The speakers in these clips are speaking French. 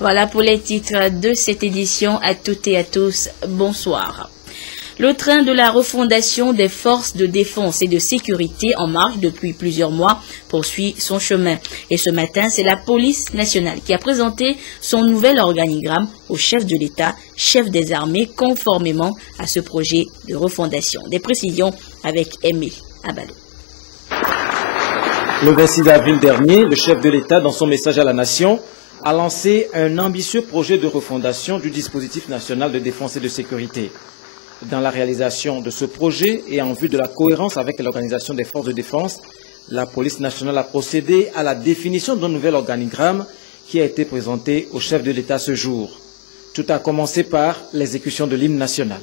Voilà pour les titres de cette édition. À toutes et à tous, bonsoir. Le train de la refondation des forces de défense et de sécurité en marche depuis plusieurs mois poursuit son chemin. Et ce matin, c'est la police nationale qui a présenté son nouvel organigramme au chef de l'État, chef des armées, conformément à ce projet de refondation. Des précisions avec Aimé Abalo. Le 26 avril dernier, le chef de l'État, dans son message à la nation, a lancé un ambitieux projet de refondation du dispositif national de défense et de sécurité. Dans la réalisation de ce projet et en vue de la cohérence avec l'organisation des forces de défense, la police nationale a procédé à la définition d'un nouvel organigramme qui a été présenté au chef de l'État ce jour. Tout a commencé par l'exécution de l'hymne national.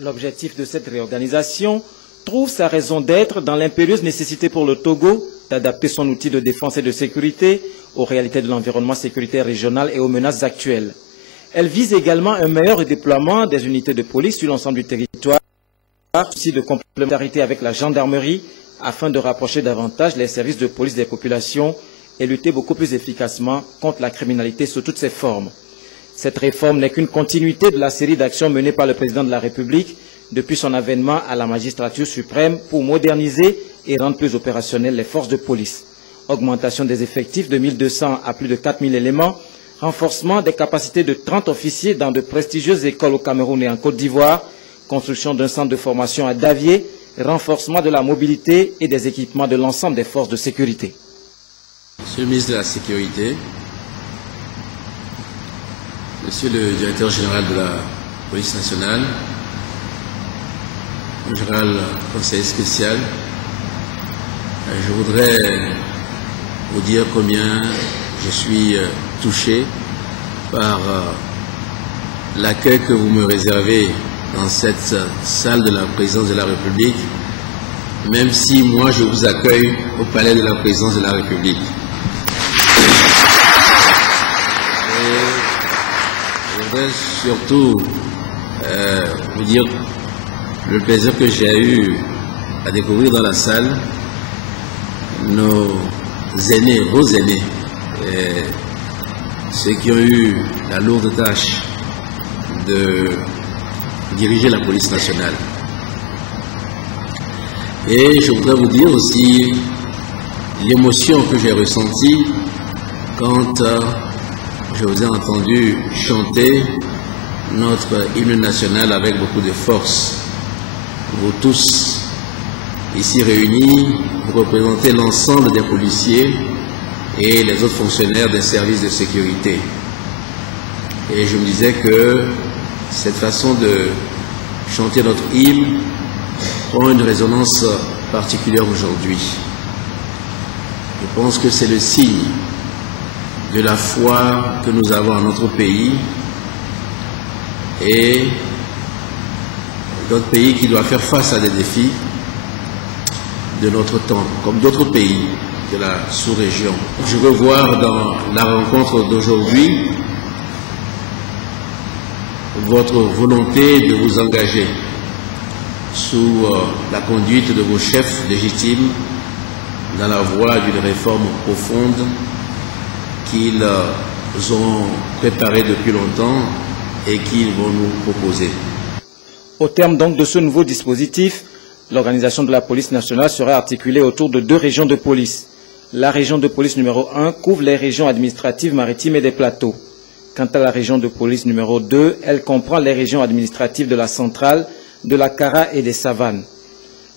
L'objectif de cette réorganisation trouve sa raison d'être dans l'impérieuse nécessité pour le Togo d'adapter son outil de défense et de sécurité aux réalités de l'environnement sécuritaire régional et aux menaces actuelles. Elle vise également un meilleur déploiement des unités de police sur l'ensemble du territoire, aussi de complémentarité avec la gendarmerie afin de rapprocher davantage les services de police des populations et lutter beaucoup plus efficacement contre la criminalité sous toutes ses formes. Cette réforme n'est qu'une continuité de la série d'actions menées par le président de la République depuis son avènement à la magistrature suprême pour moderniser et rendre plus opérationnelles les forces de police. Augmentation des effectifs de 1200 à plus de 4000 éléments, renforcement des capacités de 30 officiers dans de prestigieuses écoles au Cameroun et en Côte d'Ivoire, construction d'un centre de formation à Davier, renforcement de la mobilité et des équipements de l'ensemble des forces de sécurité. Monsieur le ministre de la Sécurité, Monsieur le directeur général de la police nationale, le général conseiller spécial, je voudrais vous dire combien je suis touché par l'accueil que vous me réservez dans cette salle de la présidence de la République, même si moi je vous accueille au palais de la présidence de la République. Je voudrais surtout vous dire le plaisir que j'ai eu à découvrir dans la salle nos aînés, vos aînés, ceux qui ont eu la lourde tâche de diriger la police nationale. Et je voudrais vous dire aussi l'émotion que j'ai ressentie quand je vous ai entendu chanter notre hymne national avec beaucoup de force. Vous tous, ici réunis, vous représentez l'ensemble des policiers et les autres fonctionnaires des services de sécurité. Et je me disais que cette façon de chanter notre hymne prend une résonance particulière aujourd'hui. Je pense que c'est le signe de la foi que nous avons en notre pays et notre pays qui doit faire face à des défis de notre temps, comme d'autres pays de la sous-région. Je veux voir dans la rencontre d'aujourd'hui votre volonté de vous engager sous la conduite de vos chefs légitimes dans la voie d'une réforme profonde qu'ils ont préparée depuis longtemps et qu'ils vont nous proposer. Au terme donc de ce nouveau dispositif, l'organisation de la police nationale sera articulée autour de 2 régions de police. La région de police numéro 1 couvre les régions administratives maritimes et des plateaux. Quant à la région de police numéro 2, elle comprend les régions administratives de la centrale, de la Kara et des savanes.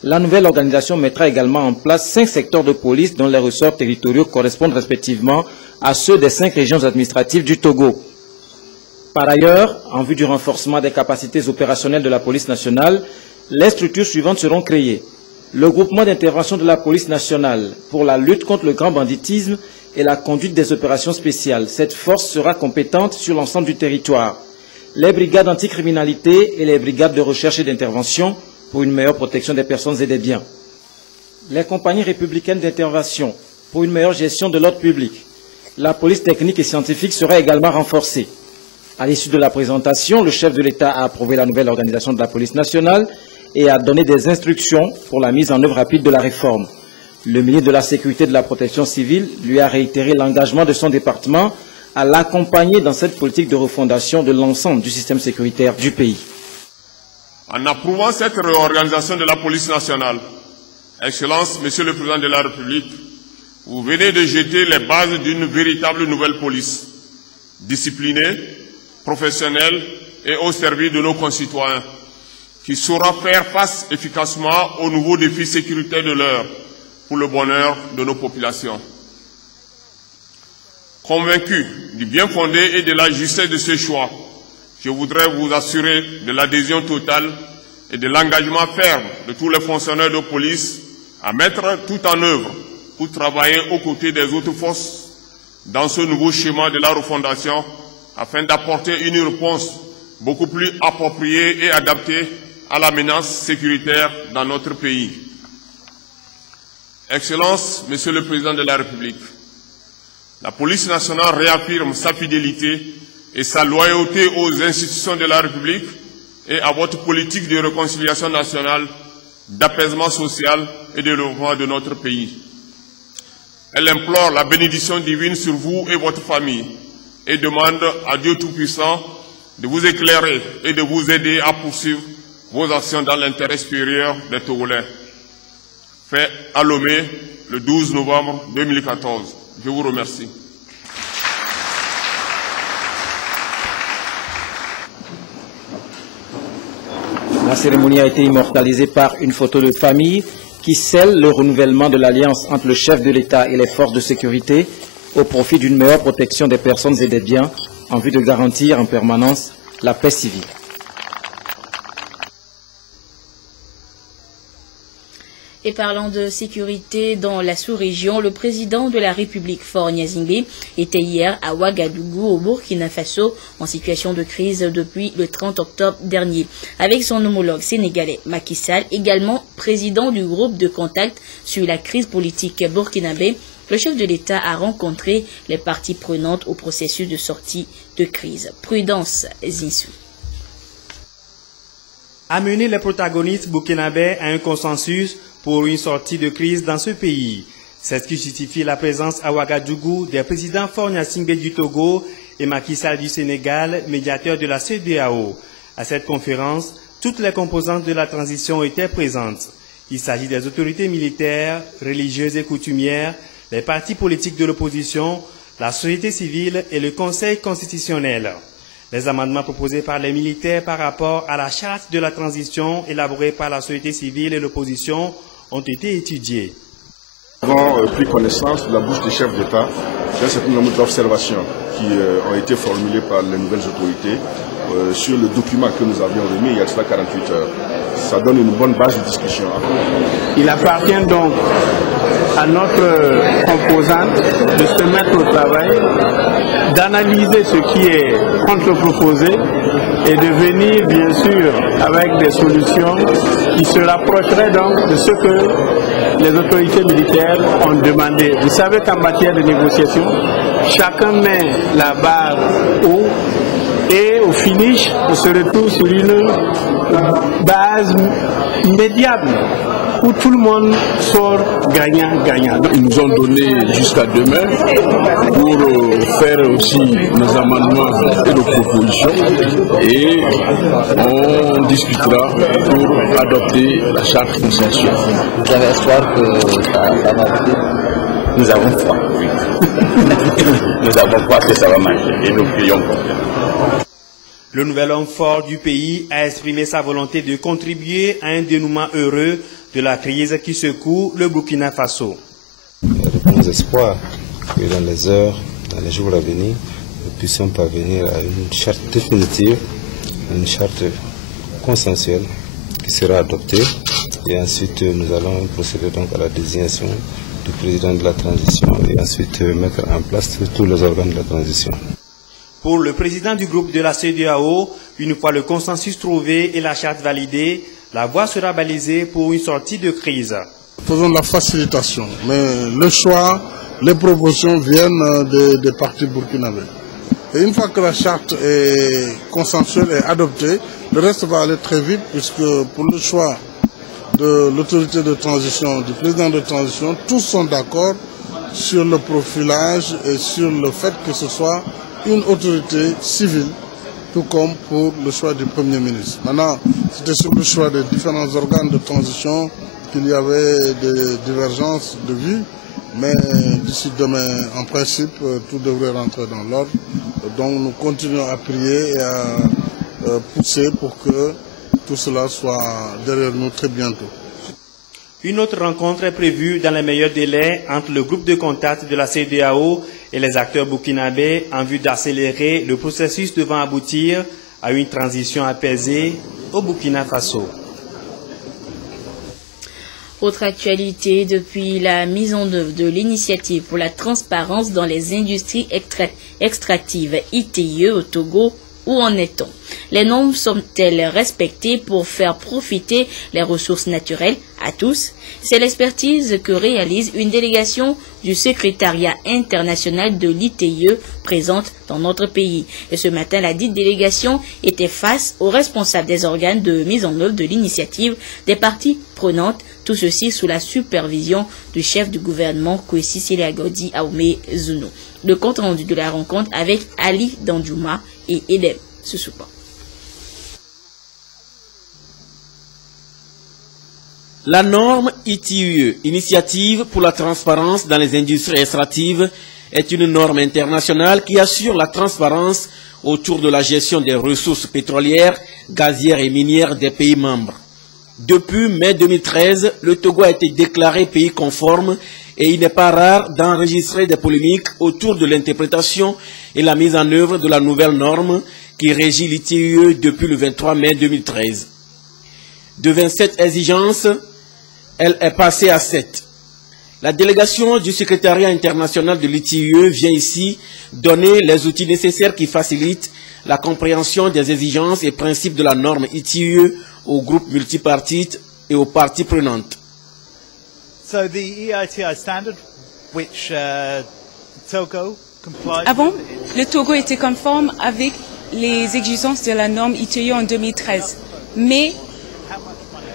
La nouvelle organisation mettra également en place 5 secteurs de police dont les ressorts territoriaux correspondent respectivement à ceux des 5 régions administratives du Togo. Par ailleurs, en vue du renforcement des capacités opérationnelles de la police nationale, les structures suivantes seront créées. Le groupement d'intervention de la police nationale pour la lutte contre le grand banditisme et la conduite des opérations spéciales. Cette force sera compétente sur l'ensemble du territoire. Les brigades anticriminalité et les brigades de recherche et d'intervention pour une meilleure protection des personnes et des biens. Les compagnies républicaines d'intervention pour une meilleure gestion de l'ordre public. La police technique et scientifique sera également renforcée. À l'issue de la présentation, le chef de l'État a approuvé la nouvelle organisation de la police nationale et a donné des instructions pour la mise en œuvre rapide de la réforme. Le ministre de la Sécurité et de la Protection civile lui a réitéré l'engagement de son département à l'accompagner dans cette politique de refondation de l'ensemble du système sécuritaire du pays. En approuvant cette réorganisation de la police nationale, Excellence, Monsieur le Président de la République, vous venez de jeter les bases d'une véritable nouvelle police, disciplinée, professionnelle et au service de nos concitoyens, qui saura faire face efficacement aux nouveaux défis sécuritaires de l'heure pour le bonheur de nos populations. Convaincu du bien fondé et de la justesse de ce choix, je voudrais vous assurer de l'adhésion totale et de l'engagement ferme de tous les fonctionnaires de police à mettre tout en œuvre pour travailler aux côtés des autres forces dans ce nouveau schéma de la refondation afin d'apporter une réponse beaucoup plus appropriée et adaptée à la menace sécuritaire dans notre pays. Excellence, Monsieur le Président de la République, la police nationale réaffirme sa fidélité et sa loyauté aux institutions de la République et à votre politique de réconciliation nationale, d'apaisement social et de développement de notre pays. Elle implore la bénédiction divine sur vous et votre famille et demande à Dieu Tout-Puissant de vous éclairer et de vous aider à poursuivre vos actions dans l'intérêt supérieur des Togolais. Fait à Lomé le 12 novembre 2014. Je vous remercie. La cérémonie a été immortalisée par une photo de famille qui scelle le renouvellement de l'alliance entre le chef de l'État et les forces de sécurité au profit d'une meilleure protection des personnes et des biens en vue de garantir en permanence la paix civile. Et parlant de sécurité dans la sous-région, le président de la République, Faure Gnassingbé, était hier à Ouagadougou, au Burkina Faso, en situation de crise depuis le 30 octobre dernier. Avec son homologue sénégalais, Macky Sall, également président du groupe de contact sur la crise politique burkinabé, le chef de l'État a rencontré les parties prenantes au processus de sortie de crise. Prudence Zinsou. Amener les protagonistes burkinabés à un consensus pour une sortie de crise dans ce pays. C'est ce qui justifie la présence à Ouagadougou des présidents Faure Gnassingbé du Togo et Macky Sall du Sénégal, médiateur de la CEDEAO. À cette conférence, toutes les composantes de la transition étaient présentes. Il s'agit des autorités militaires, religieuses et coutumières, les partis politiques de l'opposition, la société civile et le Conseil constitutionnel. Les amendements proposés par les militaires par rapport à la charte de la transition élaborée par la société civile et l'opposition ont été étudiés. Nous avons pris connaissance de la bouche des chefs d'État d'un certain nombre d'observations qui ont été formulées par les nouvelles autorités sur le document que nous avions remis il y a 48 heures. Ça donne une bonne base de discussion. Il appartient donc à notre composante de se mettre au travail, d'analyser ce qui est contre-proposé et de venir bien sûr avec des solutions qui se rapprocheraient donc de ce que les autorités militaires ont demandé. Vous savez qu'en matière de négociation, chacun met la barre haut et au finish, on se retrouve sur une base médiane où tout le monde sort gagnant-gagnant. Ils nous ont donné jusqu'à demain pour faire aussi nos amendements et nos propositions et on discutera pour adopter la charte de consensus. Vous avez espoir que ça va marcher? Nous avons foi. Nous avons foi que ça va marcher et nous prions pour ça. Le nouvel homme fort du pays a exprimé sa volonté de contribuer à un dénouement heureux de la crise qui secoue le Burkina Faso. Il y a de bons espoirs que dans les heures, dans les jours à venir, nous puissions parvenir à une charte définitive, une charte consensuelle qui sera adoptée. Et ensuite, nous allons procéder donc à la désignation du président de la transition et ensuite mettre en place tous les organes de la transition. Pour le président du groupe de la CEDEAO, une fois le consensus trouvé et la charte validée, la voie sera balisée pour une sortie de crise. Faisons de la facilitation, mais le choix, les propositions viennent des partis burkinabés. Et une fois que la charte est consensuelle et adoptée, le reste va aller très vite puisque pour le choix de l'autorité de transition, du président de transition, tous sont d'accord sur le profilage et sur le fait que ce soit une autorité civile, tout comme pour le choix du Premier ministre. Maintenant, c'était sur le choix des différents organes de transition qu'il y avait des divergences de vues, mais d'ici demain, en principe, tout devrait rentrer dans l'ordre. Donc nous continuons à prier et à pousser pour que tout cela soit derrière nous très bientôt. Une autre rencontre est prévue dans les meilleurs délais entre le groupe de contact de la CEDEAO et les acteurs burkinabés en vue d'accélérer le processus devant aboutir à une transition apaisée au Burkina Faso. Autre actualité, depuis la mise en œuvre de l'initiative pour la transparence dans les industries extractives ITIE au Togo, où en est-on? Les normes sont-elles respectées pour faire profiter les ressources naturelles à tous? C'est l'expertise que réalise une délégation du secrétariat international de l'ITIE présente dans notre pays. Et ce matin, la dite délégation était face aux responsables des organes de mise en œuvre de l'initiative des parties prenantes, tout ceci sous la supervision du chef du gouvernement Kwesi Seliagodi Aoumé Zounou. Le compte rendu de la rencontre avec Ali Dandouma et Edem Susupa. La norme ITIE, Initiative pour la transparence dans les industries extractives, est une norme internationale qui assure la transparence autour de la gestion des ressources pétrolières, gazières et minières des pays membres. Depuis mai 2013, le Togo a été déclaré pays conforme et il n'est pas rare d'enregistrer des polémiques autour de l'interprétation et la mise en œuvre de la nouvelle norme qui régit l'ITIE depuis le 23 mai 2013. De 27 exigences, elle est passée à 7. La délégation du secrétariat international de l'ITIE vient ici donner les outils nécessaires qui facilitent la compréhension des exigences et principes de la norme ITIE aux groupes multipartites et aux parties prenantes. Avant, le Togo était conforme avec les exigences de la norme ITIE en 2013,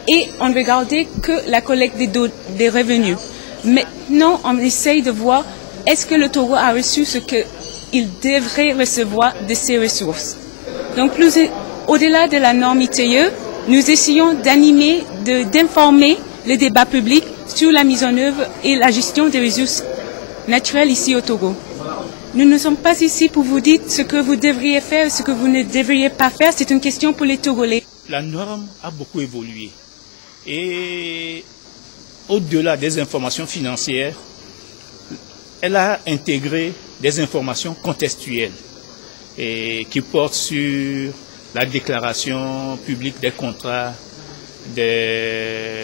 et on regardait que la collecte des revenus. Maintenant, on essaye de voir est-ce que le Togo a reçu ce qu'il devrait recevoir de ses ressources. Donc, au-delà de la norme ITIE, nous essayons d'animer, d'informer le débat public sur la mise en œuvre et la gestion des ressources naturelles ici au Togo. Nous ne sommes pas ici pour vous dire ce que vous devriez faire, ce que vous ne devriez pas faire. C'est une question pour les Togolais. La norme a beaucoup évolué. Et au-delà des informations financières, elle a intégré des informations contextuelles et qui portent sur la déclaration publique des contrats, des